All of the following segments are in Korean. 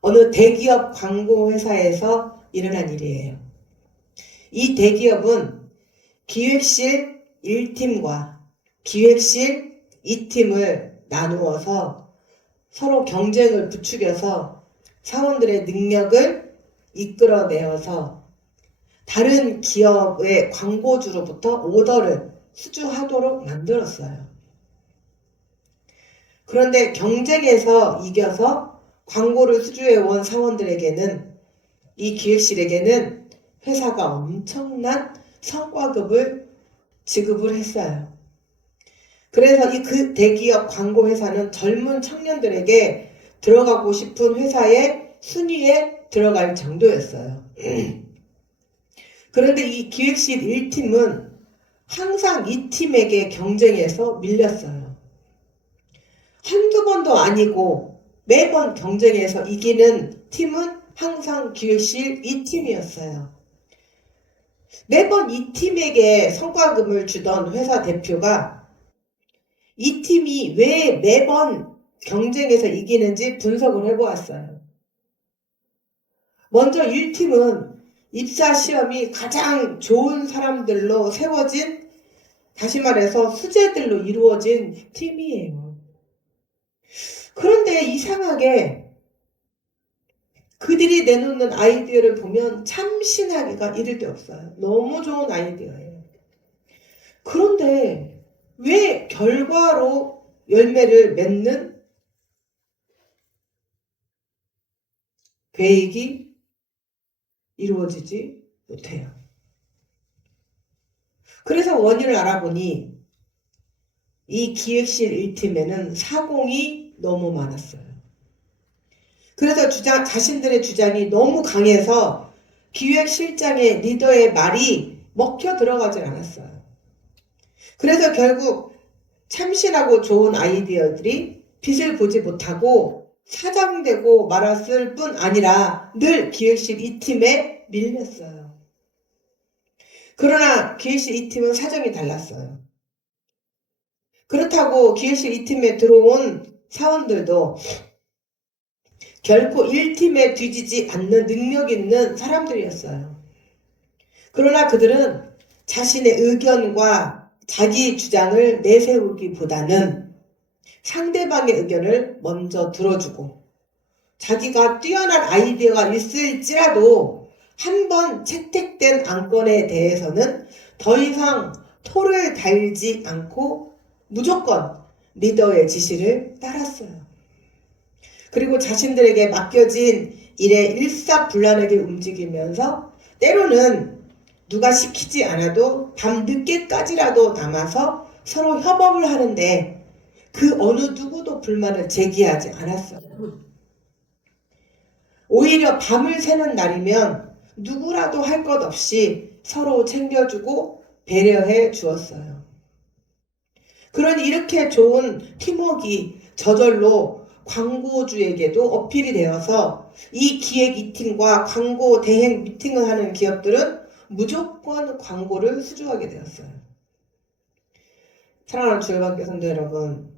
어느 대기업 광고회사에서 일어난 일이에요. 이 대기업은 기획실 1팀과 기획실 2팀을 나누어서 서로 경쟁을 부추겨서 사원들의 능력을 이끌어내어서 다른 기업의 광고주로부터 오더를 수주하도록 만들었어요. 그런데 경쟁에서 이겨서 광고를 수주해온 사원들에게는, 이 기획실에게는 회사가 엄청난 성과급을 지급을 했어요. 그래서 그 대기업 광고회사는 젊은 청년들에게 들어가고 싶은 회사의 순위에 들어갈 정도였어요. 그런데 이 기획실 1팀은 항상 2팀에게 경쟁해서 밀렸어요. 한두 번도 아니고 매번 경쟁해서 이기는 팀은 항상 기획실 2팀이었어요. 매번 이 팀에게 성과금을 주던 회사 대표가 이 팀이 왜 매번 경쟁해서 이기는지 분석을 해보았어요. 먼저 1팀은 입사 시험이 가장 좋은 사람들로 세워진, 다시 말해서 수재들로 이루어진 팀이에요. 그런데 이상하게 그들이 내놓는 아이디어를 보면 참신하기가 이를 데 없어요. 너무 좋은 아이디어예요. 그런데 왜 결과로 열매를 맺는 계획이 이루어지지 못해요. 그래서 원인을 알아보니 이 기획실 1팀에는 사공이 너무 많았어요. 그래서 자신들의 주장이 너무 강해서 기획실장의 리더의 말이 먹혀 들어가질 않았어요. 그래서 결국 참신하고 좋은 아이디어들이 빛을 보지 못하고 사장되고 말았을 뿐 아니라 늘 기획실 2팀에 밀렸어요. 그러나 기획실 2팀은 사정이 달랐어요. 그렇다고 기획실 2팀에 들어온 사원들도 결코 1팀에 뒤지지 않는 능력 있는 사람들이었어요. 그러나 그들은 자신의 의견과 자기 주장을 내세우기보다는 상대방의 의견을 먼저 들어주고 자기가 뛰어난 아이디어가 있을지라도 한번 채택된 안건에 대해서는 더 이상 토를 달지 않고 무조건 리더의 지시를 따랐어요. 그리고 자신들에게 맡겨진 일에 일사불란하게 움직이면서 때로는 누가 시키지 않아도 밤 늦게까지라도 남아서 서로 협업을 하는데 그 어느 누구도 불만을 제기하지 않았어요. 오히려 밤을 새는 날이면 누구라도 할 것 없이 서로 챙겨주고 배려해 주었어요. 그러니 이렇게 좋은 팀워크가 저절로 광고주에게도 어필이 되어서 이 기획 2팀과 광고 대행 미팅을 하는 기업들은 무조건 광고를 수주하게 되었어요. 사랑하는 주의 밖의 성도 여러분,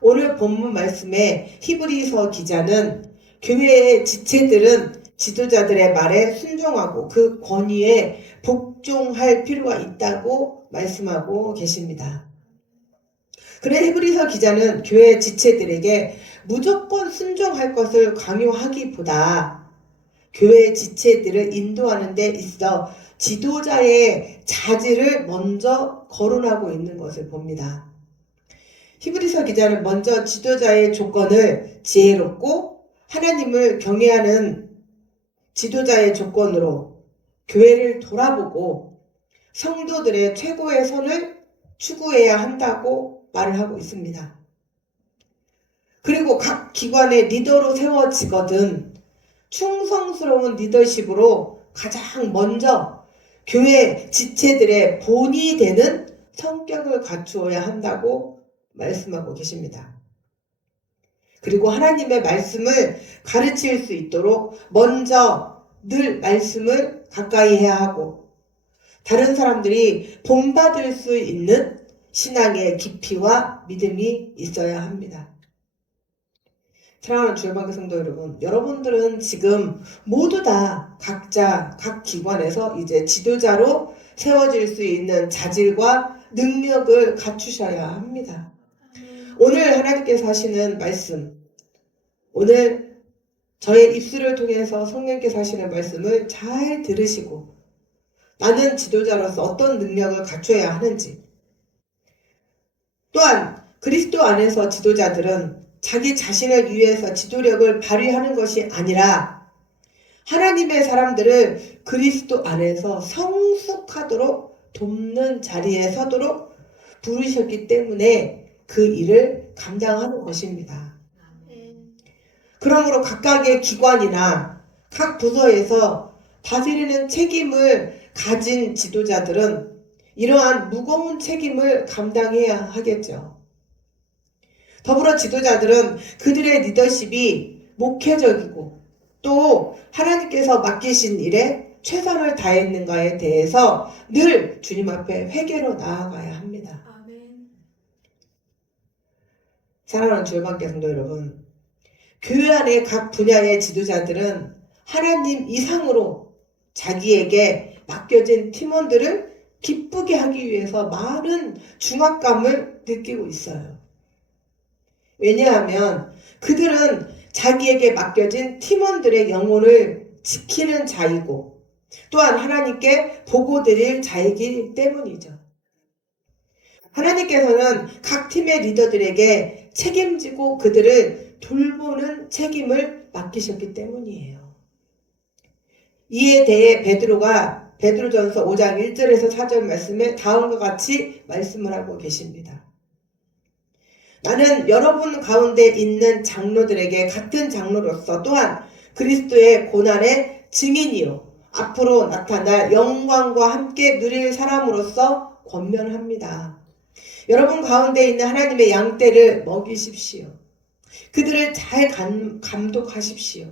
오늘 본문 말씀에 히브리서 기자는 교회의 지체들은 지도자들의 말에 순종하고 그 권위에 복종할 필요가 있다고 말씀하고 계십니다. 그래 히브리서 기자는 교회 지체들에게 무조건 순종할 것을 강요하기보다 교회 지체들을 인도하는 데 있어 지도자의 자질을 먼저 거론하고 있는 것을 봅니다. 히브리서 기자는 먼저 지도자의 조건을 지혜롭고 하나님을 경외하는 지도자의 조건으로 교회를 돌아보고 성도들의 최고의 선을 추구해야 한다고 말을 하고 있습니다. 그리고 각 기관의 리더로 세워지거든 충성스러운 리더십으로 가장 먼저 교회 지체들의 본이 되는 성격을 갖추어야 한다고 말씀하고 계십니다. 그리고 하나님의 말씀을 가르칠 수 있도록 먼저 늘 말씀을 가까이 해야 하고 다른 사람들이 본받을 수 있는 신앙의 깊이와 믿음이 있어야 합니다. 사랑하는 주일반교 성도 여러분, 여러분들은 지금 모두 다 각자 각 기관에서 이제 지도자로 세워질 수 있는 자질과 능력을 갖추셔야 합니다. 오늘 하나님께서 하시는 말씀, 오늘 저의 입술을 통해서 성령께서 하시는 말씀을 잘 들으시고 나는 지도자로서 어떤 능력을 갖춰야 하는지, 또한 그리스도 안에서 지도자들은 자기 자신을 위해서 지도력을 발휘하는 것이 아니라 하나님의 사람들을 그리스도 안에서 성숙하도록 돕는 자리에 서도록 부르셨기 때문에 그 일을 감당하는 것입니다. 그러므로 각각의 기관이나 각 부서에서 다스리는 책임을 가진 지도자들은 이러한 무거운 책임을 감당해야 하겠죠. 더불어 지도자들은 그들의 리더십이 목회적이고 또 하나님께서 맡기신 일에 최선을 다했는가에 대해서 늘 주님 앞에 회개로 나아가야 합니다. 아멘. 사랑하는 주일반교 성도 여러분, 교회 안의 각 분야의 지도자들은 하나님 이상으로 자기에게 맡겨진 팀원들을 기쁘게 하기 위해서 많은 중압감을 느끼고 있어요. 왜냐하면 그들은 자기에게 맡겨진 팀원들의 영혼을 지키는 자이고 또한 하나님께 보고드릴 자이기 때문이죠. 하나님께서는 각 팀의 리더들에게 책임지고 그들을 돌보는 책임을 맡기셨기 때문이에요. 이에 대해 베드로전서 5장 1절에서 4절 말씀에 다음과 같이 말씀을 하고 계십니다. 나는 여러분 가운데 있는 장로들에게 같은 장로로서 또한 그리스도의 고난의 증인이요 앞으로 나타날 영광과 함께 누릴 사람으로서 권면합니다. 여러분 가운데 있는 하나님의 양떼를 먹이십시오. 그들을 잘 감독하십시오.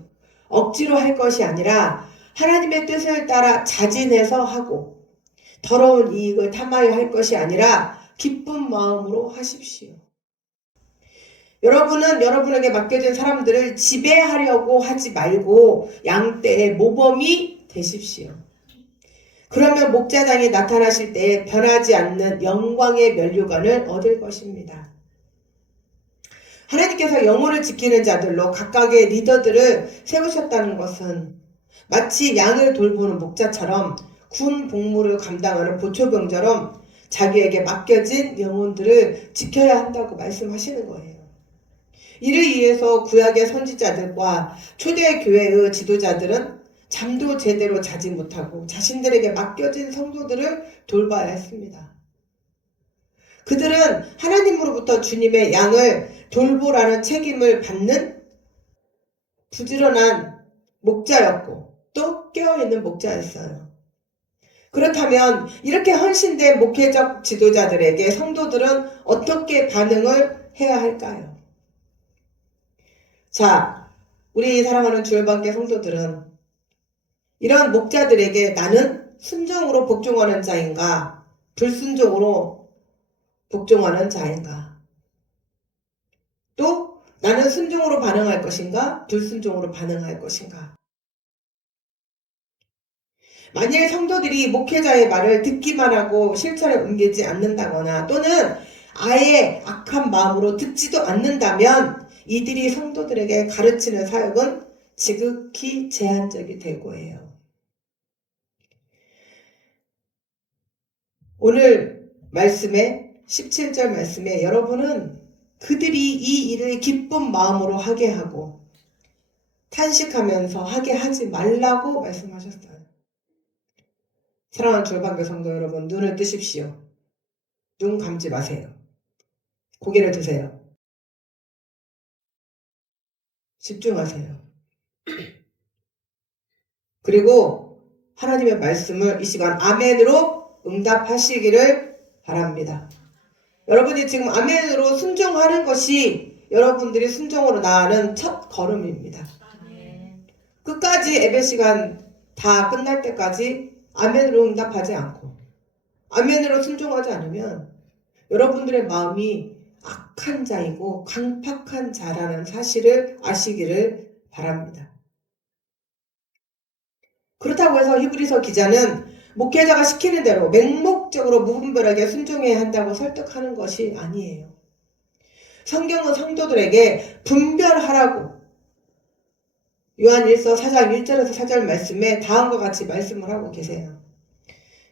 억지로 할 것이 아니라 하나님의 뜻을 따라 자진해서 하고 더러운 이익을 탐하여 할 것이 아니라 기쁜 마음으로 하십시오. 여러분은 여러분에게 맡겨진 사람들을 지배하려고 하지 말고 양떼의 모범이 되십시오. 그러면 목자장이 나타나실 때 변하지 않는 영광의 면류관을 얻을 것입니다. 하나님께서 영혼을 지키는 자들로 각각의 리더들을 세우셨다는 것은 마치 양을 돌보는 목자처럼 군 복무를 감당하는 보초병처럼 자기에게 맡겨진 영혼들을 지켜야 한다고 말씀하시는 거예요. 이를 위해서 구약의 선지자들과 초대교회의 지도자들은 잠도 제대로 자지 못하고 자신들에게 맡겨진 성도들을 돌봐야 했습니다. 그들은 하나님으로부터 주님의 양을 돌보라는 책임을 받는 부지런한 목자였고 또 깨어있는 목자였어요. 그렇다면 이렇게 헌신된 목회적 지도자들에게 성도들은 어떻게 반응을 해야 할까요? 자, 우리 사랑하는 주일반교 성도들은 이런 목자들에게 나는 순종으로 복종하는 자인가, 불순종으로 복종하는 자인가, 또 나는 순종으로 반응할 것인가, 불순종으로 반응할 것인가. 만일 성도들이 목회자의 말을 듣기만 하고 실천에 옮기지 않는다거나 또는 아예 악한 마음으로 듣지도 않는다면 이들이 성도들에게 가르치는 사역은 지극히 제한적이 되고 해요. 오늘 말씀에 17절 말씀에 여러분은 그들이 이 일을 기쁜 마음으로 하게 하고 탄식하면서 하게 하지 말라고 말씀하셨어요. 사랑하는 주일반교 성도 여러분, 눈을 뜨십시오. 눈 감지 마세요. 고개를 드세요. 집중하세요. 그리고 하나님의 말씀을 이 시간 아멘으로 응답하시기를 바랍니다. 여러분이 지금 아멘으로 순종하는 것이 여러분들이 순종으로 나아가는 첫 걸음입니다. 끝까지 예배 시간 다 끝날 때까지 아멘으로 응답하지 않고 아멘으로 순종하지 않으면 여러분들의 마음이 악한 자이고 강팍한 자라는 사실을 아시기를 바랍니다. 그렇다고 해서 히브리서 기자는 목회자가 시키는 대로 맹목적으로 무분별하게 순종해야 한다고 설득하는 것이 아니에요. 성경은 성도들에게 분별하라고 요한 1서 4장 1절에서 4절 말씀에 다음과 같이 말씀을 하고 계세요.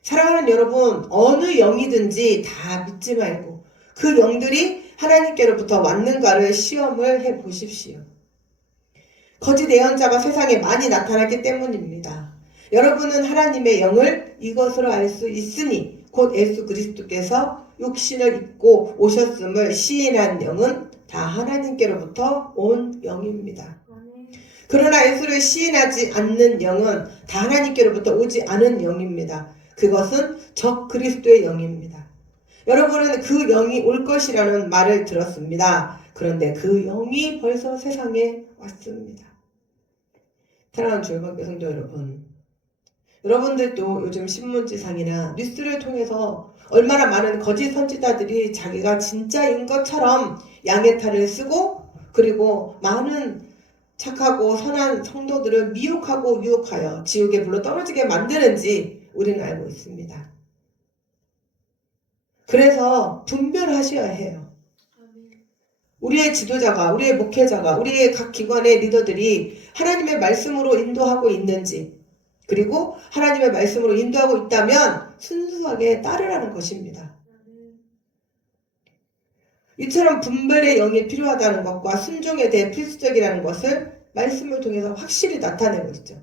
사랑하는 여러분, 어느 영이든지 다 믿지 말고 그 영들이 하나님께로부터 왔는가를 시험을 해보십시오. 거짓 예언자가 세상에 많이 나타났기 때문입니다. 여러분은 하나님의 영을 이것으로 알 수 있으니 곧 예수 그리스도께서 육신을 입고 오셨음을 시인한 영은 다 하나님께로부터 온 영입니다. 그러나 예수를 시인하지 않는 영은 다 하나님께로부터 오지 않은 영입니다. 그것은 적 그리스도의 영입니다. 여러분은 그 영이 올 것이라는 말을 들었습니다. 그런데 그 영이 벌써 세상에 왔습니다. 사랑하는 주일학교 성도 여러분, 여러분들도 요즘 신문지상이나 뉴스를 통해서 얼마나 많은 거짓 선지자들이 자기가 진짜인 것처럼 양의 탈을 쓰고 그리고 많은 착하고 선한 성도들을 미혹하고 유혹하여 지옥에 불러 떨어지게 만드는지 우리는 알고 있습니다. 그래서 분별하셔야 해요. 우리의 지도자가, 우리의 목회자가, 우리의 각 기관의 리더들이 하나님의 말씀으로 인도하고 있는지, 그리고 하나님의 말씀으로 인도하고 있다면 순수하게 따르라는 것입니다. 이처럼 분별의 영이 필요하다는 것과 순종에 대해 필수적이라는 것을 말씀을 통해서 확실히 나타내고 있죠.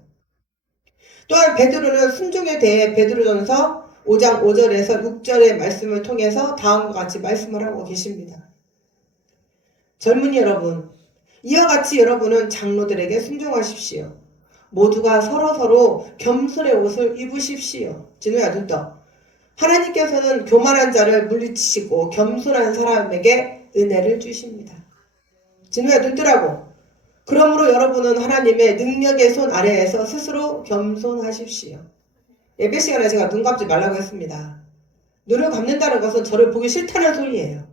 또한 베드로는 순종에 대해 베드로전서 5장 5절에서 6절의 말씀을 통해서 다음과 같이 말씀을 하고 계십니다. 젊은이 여러분, 이와 같이 여러분은 장로들에게 순종하십시오. 모두가 서로서로 겸손의 옷을 입으십시오. 진우야, 눈 떠. 하나님께서는 교만한 자를 물리치시고 겸손한 사람에게 은혜를 주십니다. 진우야, 눈 뜨라고. 그러므로 여러분은 하나님의 능력의 손 아래에서 스스로 겸손하십시오. 예배 시간에 제가 눈 감지 말라고 했습니다. 눈을 감는다는 것은 저를 보기 싫다는 소리예요.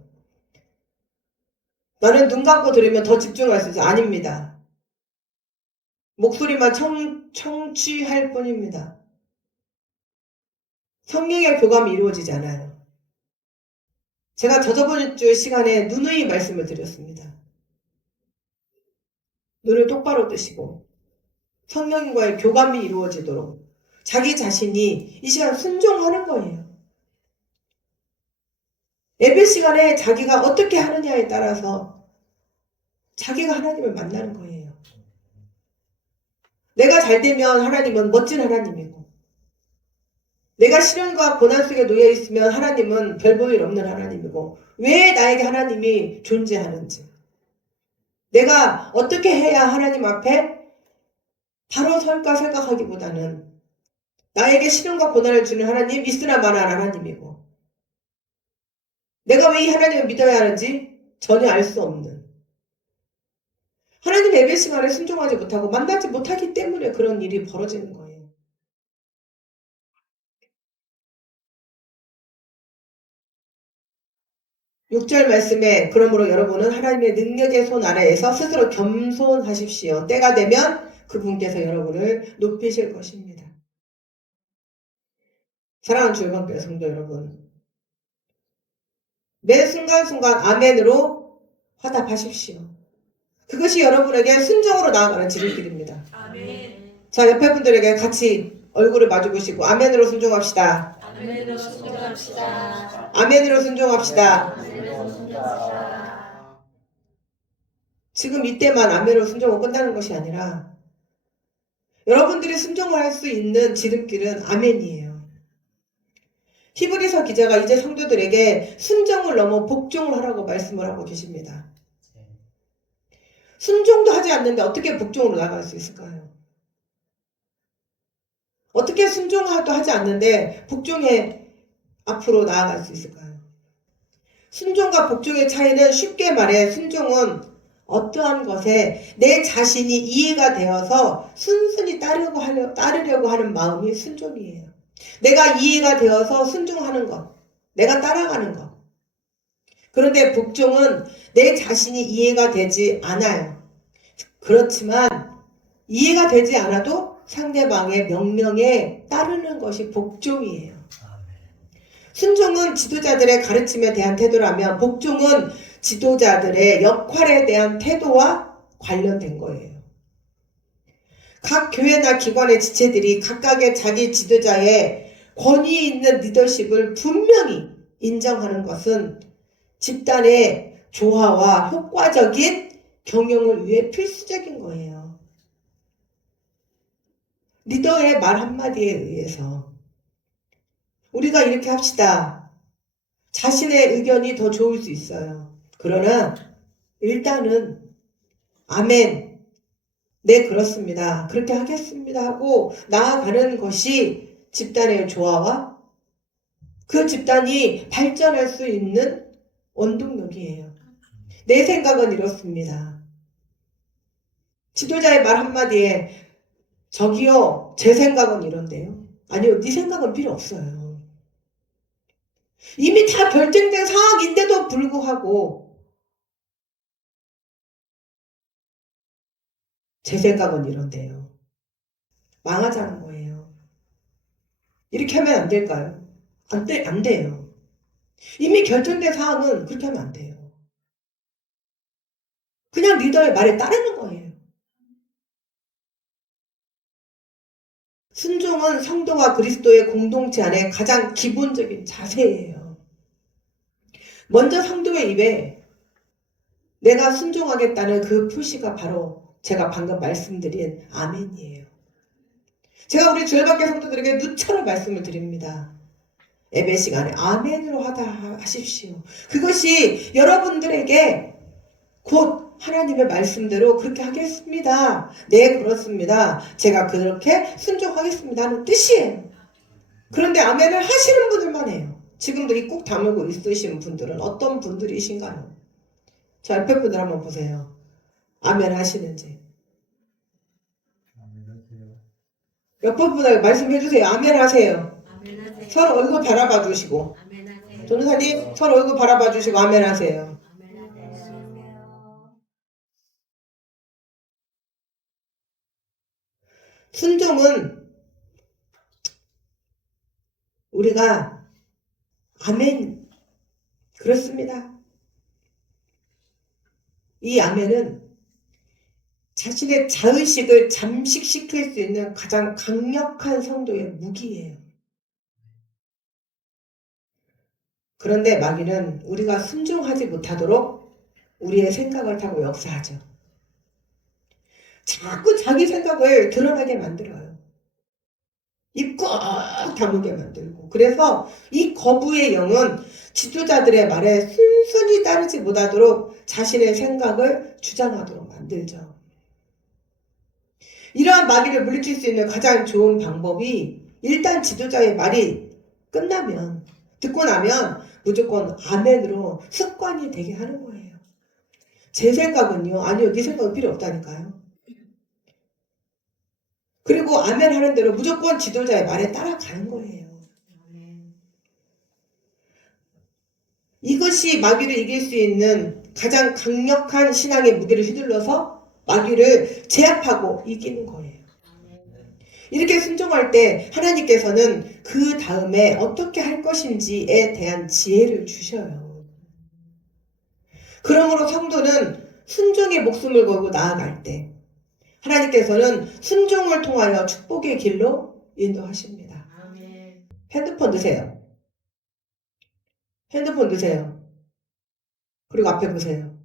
나는 눈 감고 들으면 더 집중할 수 있어요. 아닙니다. 목소리만 청취할 뿐입니다. 성령의 교감이 이루어지지 않아요. 제가 저저번 주 시간에 눈의 말씀을 드렸습니다. 눈을 똑바로 뜨시고 성령과의 교감이 이루어지도록 자기 자신이 이 시간 순종하는 거예요. 예배 시간에 자기가 어떻게 하느냐에 따라서 자기가 하나님을 만나는 거예요. 내가 잘 되면 하나님은 멋진 하나님이고, 내가 시련과 고난 속에 놓여 있으면 하나님은 별 볼 일 없는 하나님이고, 왜 나에게 하나님이 존재하는지, 내가 어떻게 해야 하나님 앞에 바로 설까 생각하기보다는 나에게 시련과 고난을 주는 하나님, 있으나 마나 하나님이고, 내가 왜 이 하나님을 믿어야 하는지 전혀 알 수 없는, 하나님 예배 시간에 순종하지 못하고 만나지 못하기 때문에 그런 일이 벌어지는 거예요. 육 절 말씀에 그러므로 여러분은 하나님의 능력의 손 아래에서 스스로 겸손하십시오. 때가 되면 그분께서 여러분을 높이실 것입니다. 사랑하는 주일학교 성도 여러분, 매 순간순간 아멘으로 화답하십시오. 그것이 여러분에게 순종으로 나아가는 지름길입니다. 아멘. 자, 옆에 분들에게 같이 얼굴을 마주 보시고 아멘으로 순종합시다. 아멘으로 순종합시다. 아멘으로 순종합시다. 아멘으로 순종합시다. 지금 이때만 아멘으로 순종하고 끝나는 것이 아니라 여러분들이 순종을 할 수 있는 지름길은 아멘이에요. 히브리서 기자가 이제 성도들에게 순종을 넘어 복종을 하라고 말씀을 하고 계십니다. 순종도 하지 않는데 어떻게 복종으로 나아갈 수 있을까요? 어떻게 순종도 하지 않는데 복종에 앞으로 나아갈 수 있을까요? 순종과 복종의 차이는 쉽게 말해 순종은 어떠한 것에 내 자신이 이해가 되어서 순순히 따르려고 하는 마음이 순종이에요. 내가 이해가 되어서 순종하는 것, 내가 따라가는 것. 그런데 복종은 내 자신이 이해가 되지 않아요. 그렇지만 이해가 되지 않아도 상대방의 명령에 따르는 것이 복종이에요. 순종은 지도자들의 가르침에 대한 태도라면 복종은 지도자들의 역할에 대한 태도와 관련된 거예요. 각 교회나 기관의 지체들이 각각의 자기 지도자의 권위 있는 리더십을 분명히 인정하는 것은 집단의 조화와 효과적인 경영을 위해 필수적인 거예요. 리더의 말 한마디에 의해서 우리가 이렇게 합시다. 자신의 의견이 더 좋을 수 있어요. 그러나 일단은 아멘, 네 그렇습니다. 그렇게 하겠습니다 하고 나아가는 것이 집단의 조화와 그 집단이 발전할 수 있는 원동력이에요. 내 생각은 이렇습니다. 지도자의 말 한마디에 저기요, 제 생각은 이런데요. 아니요, 네 생각은 필요 없어요. 이미 다 결정된 상황인데도 불구하고 제 생각은 이런데요. 망하자는 거예요. 이렇게 하면 안 될까요? 안 돼요. 이미 결정된 상황은 그렇게 하면 안 돼요. 그냥 리더의 말에 따르는 거예요. 순종은 성도와 그리스도의 공동체 안에 가장 기본적인 자세예요. 먼저 성도의 입에 내가 순종하겠다는 그 표시가 바로 제가 방금 말씀드린 아멘이에요. 제가 우리 주일밖에 성도들에게 누차로 말씀을 드립니다. 예배 시간에 아멘으로 하십시오. 그것이 여러분들에게 곧 하나님의 말씀대로 그렇게 하겠습니다. 네, 그렇습니다. 제가 그렇게 순종하겠습니다 하는 뜻이에요. 그런데 아멘을 하시는 분들만 해요. 지금도 이 꼭 다물고 있으신 분들은 어떤 분들이신가요? 자, 옆에 분들 한번 보세요. 아멘 하시는지. 옆에 분들 말씀해 주세요. 아멘 하세요. 서로 얼굴 바라봐 주시고. 전도사님 서로 얼굴 바라봐 주시고 아멘 하세요. 순종은 우리가 아멘 그렇습니다. 이 아멘은 자신의 자의식을 잠식시킬 수 있는 가장 강력한 성도의 무기예요. 그런데 마귀는 우리가 순종하지 못하도록 우리의 생각을 타고 역사하죠. 자꾸 자기 생각을 드러나게 만들어요. 입 꽉 다물게 만들고. 그래서 이 거부의 영은 지도자들의 말에 순순히 따르지 못하도록 자신의 생각을 주장하도록 만들죠. 이러한 마귀를 물리칠 수 있는 가장 좋은 방법이 일단 지도자의 말이 끝나면 듣고 나면 무조건 아멘으로 습관이 되게 하는 거예요. 제 생각은요. 아니요. 네 생각은 필요 없다니까요. 그리고 아멘 하는 대로 무조건 지도자의 말에 따라가는 거예요. 이것이 마귀를 이길 수 있는 가장 강력한 신앙의 무기를 휘둘러서 마귀를 제압하고 이기는 거예요. 이렇게 순종할 때 하나님께서는 그 다음에 어떻게 할 것인지에 대한 지혜를 주셔요. 그러므로 성도는 순종의 목숨을 걸고 나아갈 때 하나님께서는 순종을 통하여 축복의 길로 인도하십니다. 핸드폰 드세요. 핸드폰 드세요. 그리고 앞에 보세요.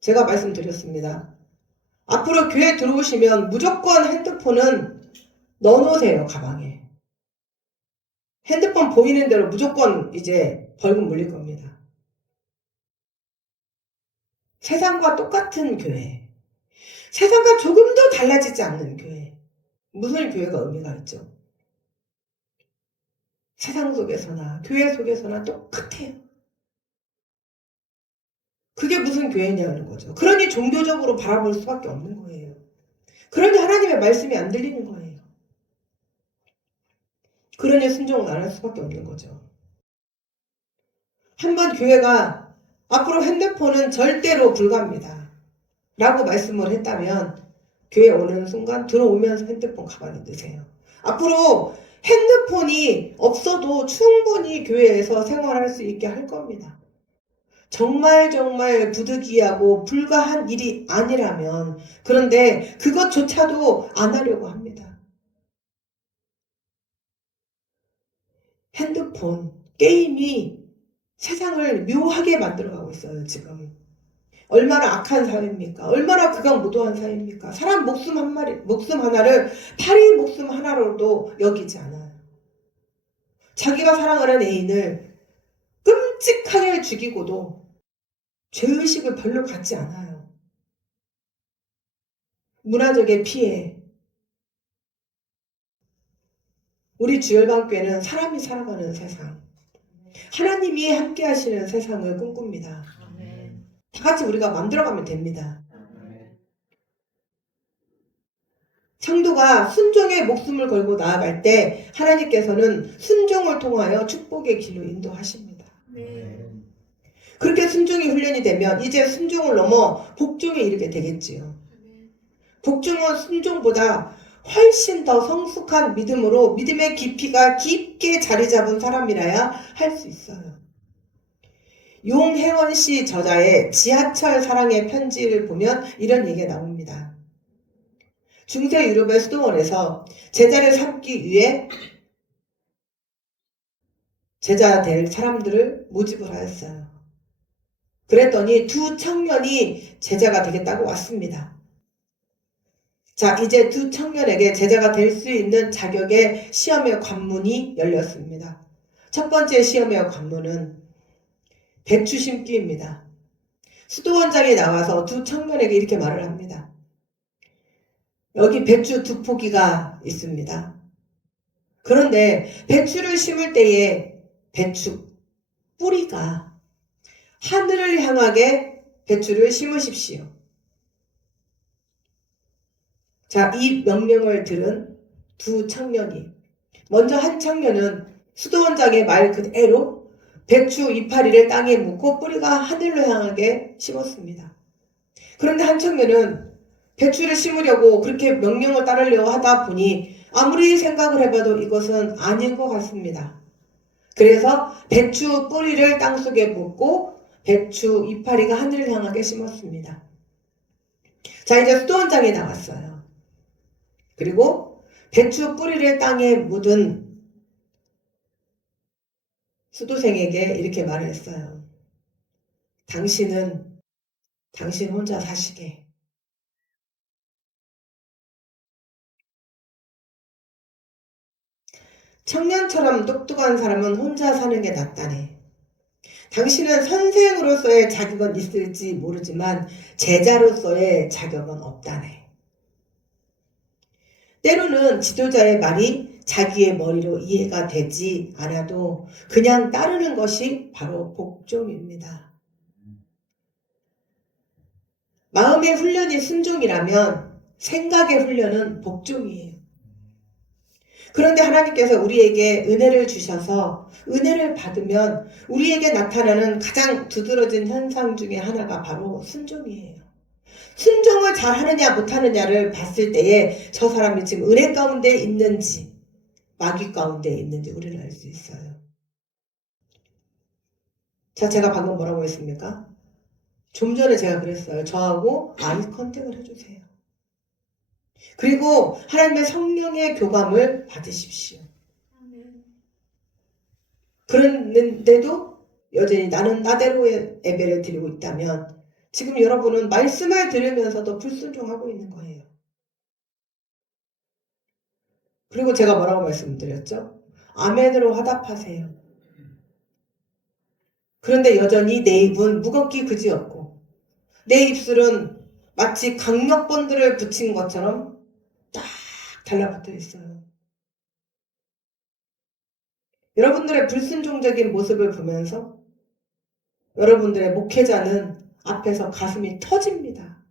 제가 말씀드렸습니다. 앞으로 교회 들어오시면 무조건 핸드폰은 넣어놓으세요, 가방에. 핸드폰 보이는 대로 무조건 이제 벌금 물릴 겁니다. 세상과 똑같은 교회. 세상과 조금도 달라지지 않는 교회. 무슨 교회가 의미가 있죠? 세상 속에서나 교회 속에서나 똑같아요. 그게 무슨 교회냐는 거죠. 그러니 종교적으로 바라볼 수밖에 없는 거예요. 그러니 하나님의 말씀이 안 들리는 거예요. 그러니 순종을 안 할 수밖에 없는 거죠. 한번 교회가 앞으로 핸드폰은 절대로 불가합니다 라고 말씀을 했다면 교회 오는 순간 들어오면서 핸드폰 가방에 넣으세요. 앞으로 핸드폰이 없어도 충분히 교회에서 생활할 수 있게 할 겁니다. 정말 부득이하고 불가한 일이 아니라면, 그런데 그것조차도 안 하려고 합니다. 핸드폰, 게임이 세상을 묘하게 만들어가고 있어요, 지금. 얼마나 악한 사회입니까? 얼마나 극악무도한 사회입니까? 사람 목숨 하나를 파리 목숨 하나로도 여기지 않아요. 자기가 사랑하는 애인을 끔찍하게 죽이고도 죄의식을 별로 갖지 않아요. 문화적인 피해. 우리 주열방교회는 사람이 살아가는 세상, 하나님이 함께 하시는 세상을 꿈꿉니다. 다 같이 우리가 만들어가면 됩니다. 성도가 순종의 목숨을 걸고 나아갈 때 하나님께서는 순종을 통하여 축복의 길로 인도하십니다. 그렇게 순종이 훈련이 되면 이제 순종을 넘어 복종에 이르게 되겠지요. 복종은 순종보다 훨씬 더 성숙한 믿음으로 믿음의 깊이가 깊게 자리 잡은 사람이라야 할 수 있어요. 용혜원 씨 저자의 지하철 사랑의 편지를 보면 이런 얘기가 나옵니다. 중세 유럽의 수도원에서 제자를 삼기 위해 제자 될 사람들을 모집을 하였어요. 그랬더니 두 청년이 제자가 되겠다고 왔습니다. 자, 이제 두 청년에게 제자가 될 수 있는 자격의 시험의 관문이 열렸습니다. 첫 번째 시험의 관문은 배추 심기입니다. 수도원장이 나와서 두 청년에게 이렇게 말을 합니다. 여기 배추 2포기가 있습니다. 그런데 배추를 심을 때에 배추 뿌리가 하늘을 향하게 배추를 심으십시오. 자, 이 명령을 들은 두 청년이, 먼저 한 청년은 수도원장의 말 그대로 배추 이파리를 땅에 묻고 뿌리가 하늘로 향하게 심었습니다. 그런데 한 청년은 배추를 심으려고 그렇게 명령을 따르려고 하다 보니 아무리 생각을 해봐도 이것은 아닌 것 같습니다. 그래서 배추 뿌리를 땅속에 묻고 배추 이파리가 하늘을 향하게 심었습니다. 자, 이제 수도원장이 나왔어요. 그리고 배추 뿌리를 땅에 묻은 수도생에게 이렇게 말을 했어요. 당신 혼자 사시게. 청년처럼 똑똑한 사람은 혼자 사는 게 낫다네. 당신은 선생으로서의 자격은 있을지 모르지만 제자로서의 자격은 없다네. 때로는 지도자의 말이 자기의 머리로 이해가 되지 않아도 그냥 따르는 것이 바로 복종입니다. 마음의 훈련이 순종이라면 생각의 훈련은 복종이에요. 그런데 하나님께서 우리에게 은혜를 주셔서 은혜를 받으면 우리에게 나타나는 가장 두드러진 현상 중에 하나가 바로 순종이에요. 순종을 잘하느냐 못하느냐를 봤을 때에 저 사람이 지금 은혜 가운데 있는지 마귀 가운데 있는지 우리는 알 수 있어요. 자, 제가 방금 뭐라고 했습니까? 좀 전에 제가 그랬어요. 저하고 아이 컨택을 해주세요. 그리고 하나님의 성령의 교감을 받으십시오. 그런데도 여전히 나는 나대로의 예배를 드리고 있다면 지금 여러분은 말씀을 들으면서도 불순종하고 있는 거예요. 그리고 제가 뭐라고 말씀드렸죠? 아멘으로 화답하세요. 그런데 여전히 내 입은 무겁기 그지없고 내 입술은 마치 강력본드를 붙인 것처럼 딱 달라붙어 있어요. 여러분들의 불순종적인 모습을 보면서 여러분들의 목회자는 앞에서 가슴이 터집니다.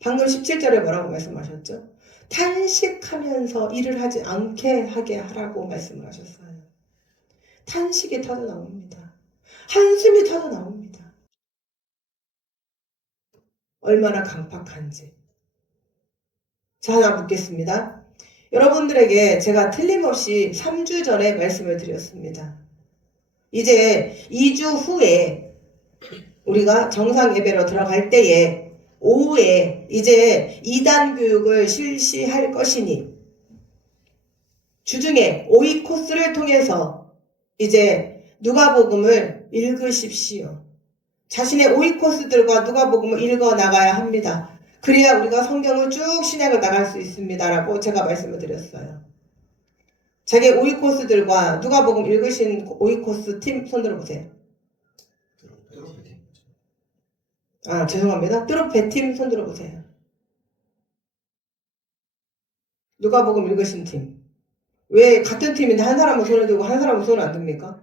방금 17절에 뭐라고 말씀하셨죠? 탄식하면서 일을 하지 않게 하게 하라고 말씀을 하셨어요. 탄식이 터져 나옵니다. 한숨이 터져 나옵니다. 얼마나 강팍한지. 자, 하나 묻겠습니다. 여러분들에게 제가 틀림없이 3주 전에 말씀을 드렸습니다. 이제 2주 후에 우리가 정상 예배로 들어갈 때에 오후에 이제 2단 교육을 실시할 것이니 주중에 오이코스를 통해서 이제 누가복음을 읽으십시오. 자신의 오이코스들과 누가복음을 읽어 나가야 합니다. 그래야 우리가 성경을 쭉 신약을 나갈 수 있습니다. 라고 제가 말씀을 드렸어요. 자기 오이코스들과 누가복음 읽으신 오이코스 팀 손들어 보세요. 아, 죄송합니다. 뚜루페 팀 손들어 보세요. 누가복음 읽으신 팀. 왜 같은 팀인데 한 사람은 손을 들고 한 사람은 손을 안 듭니까?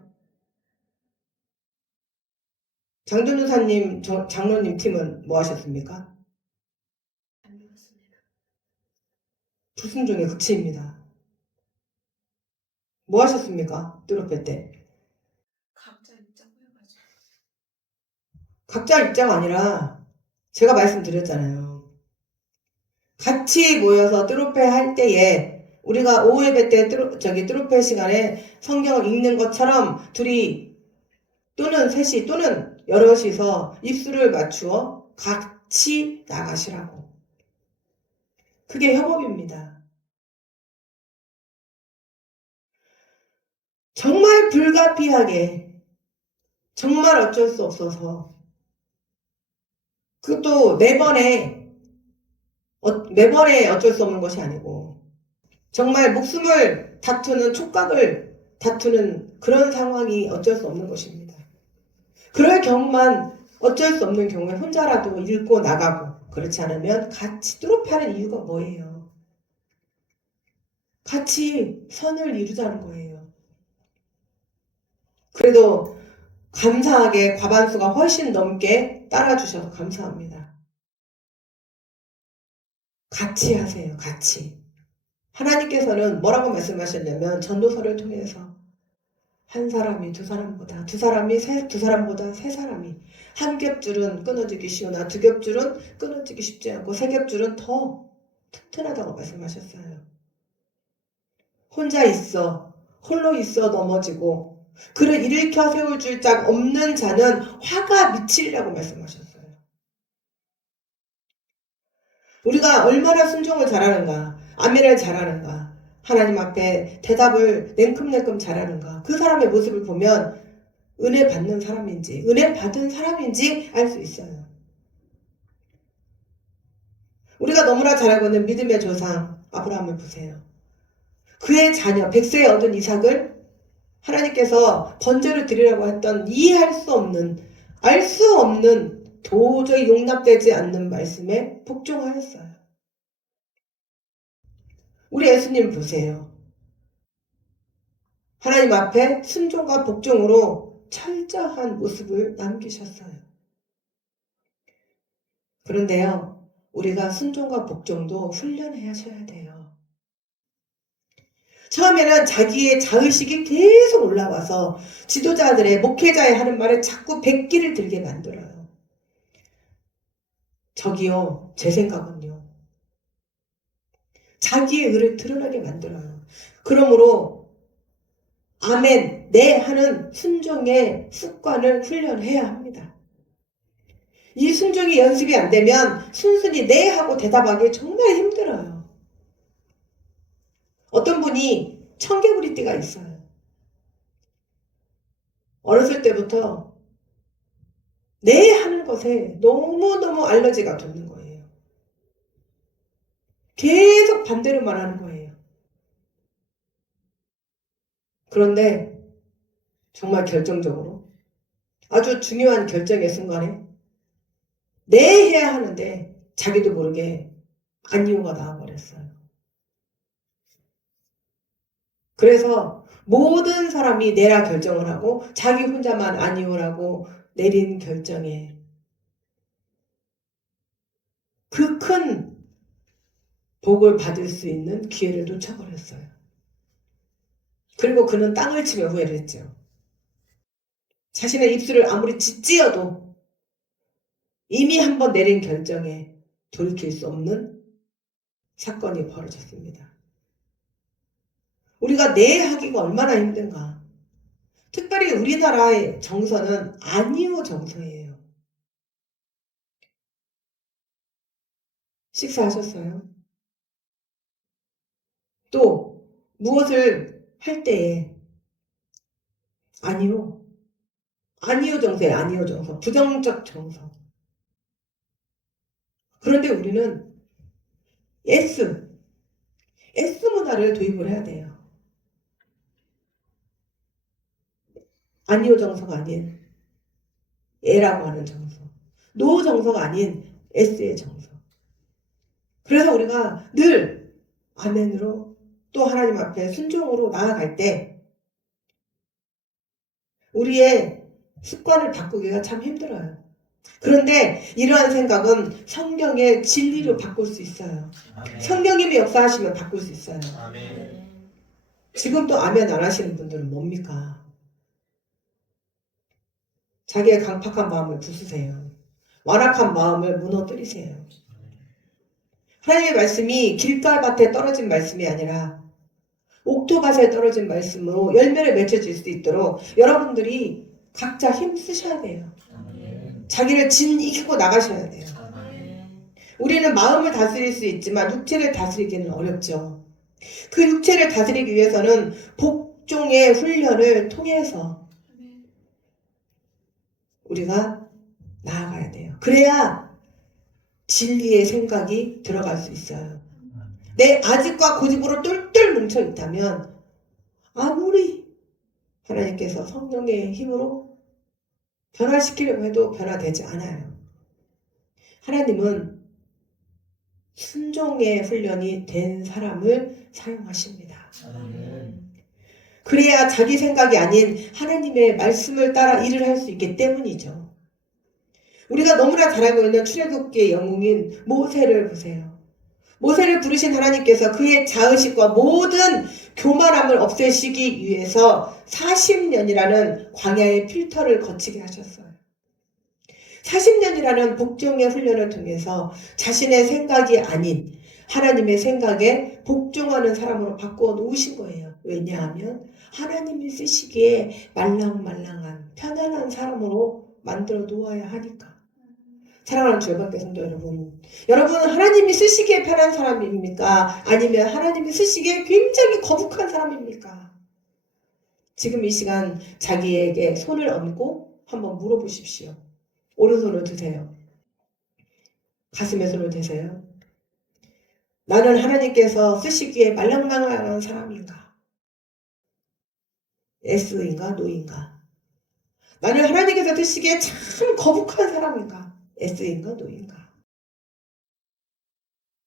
장전도사님, 장로님 팀은 뭐 하셨습니까? 안 읽었습니다. 불순종의 극치입니다. 뭐 하셨습니까? 뚜루페 때. 각자 입장 해가지고. 각자 입장 아니라 제가 말씀드렸잖아요. 같이 모여서 뚜루페 할 때에 우리가 오후 예배 때 뚜루페 시간에 성경을 읽는 것처럼 둘이 또는 셋이 또는 여럿이서 입술을 맞추어 같이 나가시라고. 그게 협업입니다. 정말 불가피하게 정말 어쩔 수 없어서 그것도 매번에 어쩔 수 없는 것이 아니고 정말 목숨을 다투는 촉각을 다투는 그런 상황이 어쩔 수 없는 것입니다. 그럴 경우만 어쩔 수 없는 경우에 혼자라도 읽고 나가고 그렇지 않으면 같이 뚜루페하는 이유가 뭐예요? 같이 선을 이루자는 거예요. 그래도 감사하게 과반수가 훨씬 넘게 따라주셔서 감사합니다. 같이 하세요. 같이. 하나님께서는 뭐라고 말씀하셨냐면 전도서를 통해서 한 사람이 두 사람보다 두 사람보다 세 사람이 한 겹줄은 끊어지기 쉬우나 두 겹줄은 끊어지기 쉽지 않고 세 겹줄은 더 튼튼하다고 말씀하셨어요. 혼자 있어 홀로 있어 넘어지고 그를 일으켜 세울 줄짝 없는 자는 화가 미치리라고 말씀하셨어요. 우리가 얼마나 순종을 잘하는가, 아멘을 잘하는가, 하나님 앞에 대답을 냉큼냉큼 잘하는가, 그 사람의 모습을 보면 은혜 받는 사람인지 은혜 받은 사람인지 알 수 있어요. 우리가 너무나 잘 알고 있는 믿음의 조상 아브라함을 보세요. 그의 자녀 100세에 얻은 이삭을 하나님께서 번제를 드리라고 했던 이해할 수 없는 알 수 없는 도저히 용납되지 않는 말씀에 복종하였어요. 우리 예수님 보세요. 하나님 앞에 순종과 복종으로 철저한 모습을 남기셨어요. 그런데요, 우리가 순종과 복종도 훈련하셔야 돼요. 처음에는 자기의 자의식이 계속 올라와서 지도자들의 목회자의 하는 말을 자꾸 백기를 들게 만들어요. 저기요, 제 생각은요. 자기의 의를 드러나게 만들어요. 그러므로 아멘, 네 하는 순종의 습관을 훈련해야 합니다. 이 순종이 연습이 안 되면 순순히 네 하고 대답하기 정말 힘들어요. 어떤 분이 청개구리띠가 있어요. 어렸을 때부터 네 하는 것에 너무너무 알러지가 돋는 거예요. 계속 반대로 말하는 거예요. 그런데 정말 결정적으로 아주 중요한 결정의 순간에 네 해야 하는데 자기도 모르게 아니오가 나와버렸어요. 그래서 모든 사람이 내라 결정을 하고 자기 혼자만 아니오라고 내린 결정에 그 큰 복을 받을 수 있는 기회를 놓쳐버렸어요. 그리고 그는 땅을 치며 후회를 했죠. 자신의 입술을 아무리 짓지어도 이미 한번 내린 결정에 돌이킬 수 없는 사건이 벌어졌습니다. 우리가 네 하기가 얼마나 힘든가. 특별히 우리나라의 정서는 아니요 정서예요. 식사하셨어요? 또 무엇을 할 때에 아니요. 아니요 정서예요. 아니요 정서. 부정적 정서. 그런데 우리는 S 문화를 도입을 해야 돼요. 아니요 정서가 아닌 A라고 하는 정서. 노 정서가 아닌 S의 정서. 그래서 우리가 늘 아멘으로 또 하나님 앞에 순종으로 나아갈 때 우리의 습관을 바꾸기가 참 힘들어요. 그런데 이러한 생각은 성경의 진리로 바꿀 수 있어요. 아멘. 성령님이 역사하시면 바꿀 수 있어요. 아멘. 지금 또 아멘 안 하시는 분들은 뭡니까? 자기의 강팍한 마음을 부수세요. 완악한 마음을 무너뜨리세요. 하나님의 말씀이 길가밭에 떨어진 말씀이 아니라 옥토밭에 떨어진 말씀으로 열매를 맺혀질 수 있도록 여러분들이 각자 힘 쓰셔야 돼요. 아멘. 자기를 진 이기고 나가셔야 돼요. 아멘. 우리는 마음을 다스릴 수 있지만 육체를 다스리기는 어렵죠. 그 육체를 다스리기 위해서는 복종의 훈련을 통해서 우리가 나아가야 돼요. 그래야 진리의 생각이 들어갈 수 있어요. 내 아집과 고집으로 똘똘 뭉쳐 있다면 아무리 하나님께서 성령의 힘으로 변화시키려고 해도 변화되지 않아요. 하나님은 순종의 훈련이 된 사람을 사용하십니다. 아멘. 그래야 자기 생각이 아닌 하나님의 말씀을 따라 일을 할 수 있기 때문이죠. 우리가 너무나 잘 알고 있는 출애굽기의 영웅인 모세를 보세요. 모세를 부르신 하나님께서 그의 자의식과 모든 교만함을 없애시기 위해서 40년이라는 광야의 필터를 거치게 하셨어요. 40년이라는 복종의 훈련을 통해서 자신의 생각이 아닌 하나님의 생각에 복종하는 사람으로 바꾸어 놓으신 거예요. 왜냐하면 하나님이 쓰시기에 말랑말랑한 편안한 사람으로 만들어 놓아야 하니까. 사랑하는 주여밖에 성도 여러분, 여러분은 하나님이 쓰시기에 편한 사람입니까? 아니면 하나님이 쓰시기에 굉장히 거북한 사람입니까? 지금 이 시간 자기에게 손을 얹고 한번 물어보십시오. 오른손을 드세요. 가슴에 손을 대세요. 나는 하나님께서 쓰시기에 말랑말랑한 사람인가? S인가? 노인가? 나는 하나님께서 쓰시기에 참 거북한 사람인가? S인가? 노인가?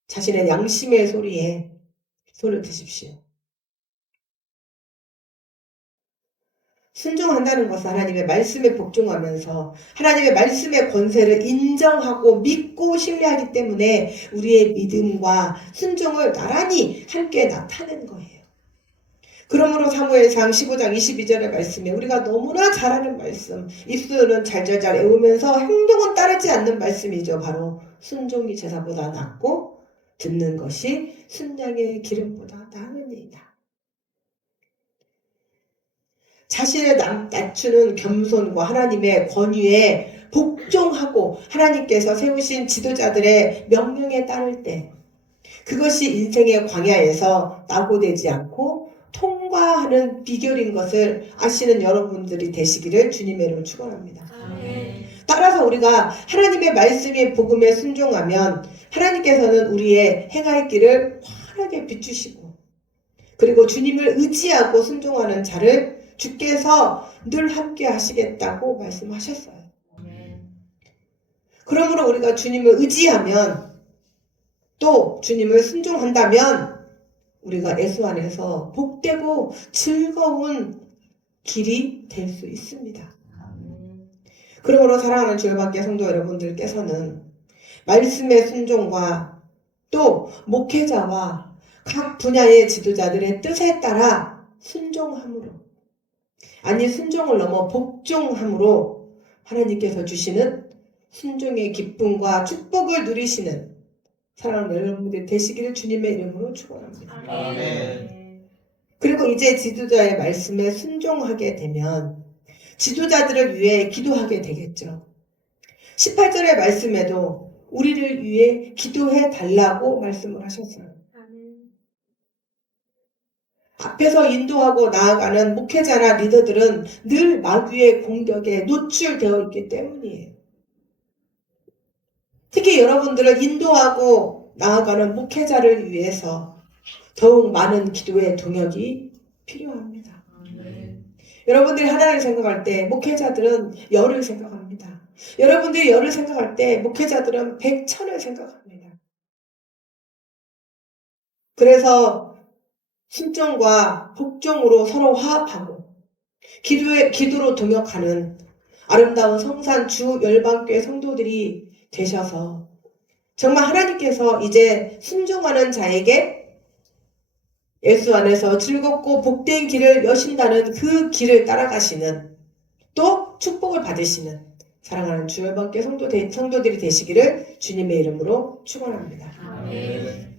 자신의 양심의 소리에 손을 드십시오. 순종한다는 것은 하나님의 말씀에 복종하면서 하나님의 말씀의 권세를 인정하고 믿고 신뢰하기 때문에 우리의 믿음과 순종을 나란히 함께 나타낸 거예요. 그러므로 사무엘상 15장 22절의 말씀에 우리가 너무나 잘 아는 말씀, 입술은 잘잘잘 외우면서 행동은 따르지 않는 말씀이죠. 바로 순종이 제사보다 낫고 듣는 것이 순양의 기름보다 나으니이다. 자신을 낮추는 겸손과 하나님의 권위에 복종하고 하나님께서 세우신 지도자들의 명령에 따를 때 그것이 인생의 광야에서 낙오되지 않고 통과하는 비결인 것을 아시는 여러분들이 되시기를 주님의 이름으로 축원합니다. 아멘. 따라서 우리가 하나님의 말씀의 복음에 순종하면 하나님께서는 우리의 행할 길을 환하게 비추시고 그리고 주님을 의지하고 순종하는 자를 주께서 늘 함께 하시겠다고 말씀하셨어요. 그러므로 우리가 주님을 의지하면 또 주님을 순종한다면 우리가 예수 안에서 복되고 즐거운 길이 될 수 있습니다. 그러므로 사랑하는 주여밖에 성도 여러분들께서는 말씀의 순종과 또 목회자와 각 분야의 지도자들의 뜻에 따라 순종함으로 아니 순종을 넘어 복종함으로 하나님께서 주시는 순종의 기쁨과 축복을 누리시는 사랑하는 여러분들 되시기를 주님의 이름으로 축원합니다. 아멘. 그리고 이제 지도자의 말씀에 순종하게 되면 지도자들을 위해 기도하게 되겠죠. 18절의 말씀에도 우리를 위해 기도해 달라고 말씀을 하셨어요. 앞에서 인도하고 나아가는 목회자나 리더들은 늘 마귀의 공격에 노출되어 있기 때문이에요. 특히 여러분들을 인도하고 나아가는 목회자를 위해서 더욱 많은 기도의 동역이 필요합니다. 아멘. 여러분들이 하나님을 생각할 때 목회자들은 열을 생각합니다. 여러분들이 열을 생각할 때 목회자들은 백천을 생각합니다. 그래서 순종과 복종으로 서로 화합하고 기도로 동역하는 아름다운 성산 주 열방교회 성도들이 되셔서 정말 하나님께서 이제 순종하는 자에게 예수 안에서 즐겁고 복된 길을 여신다는 그 길을 따라가시는 또 축복을 받으시는 사랑하는 주 열방교회 성도들이 되시기를 주님의 이름으로 축원합니다. 아멘.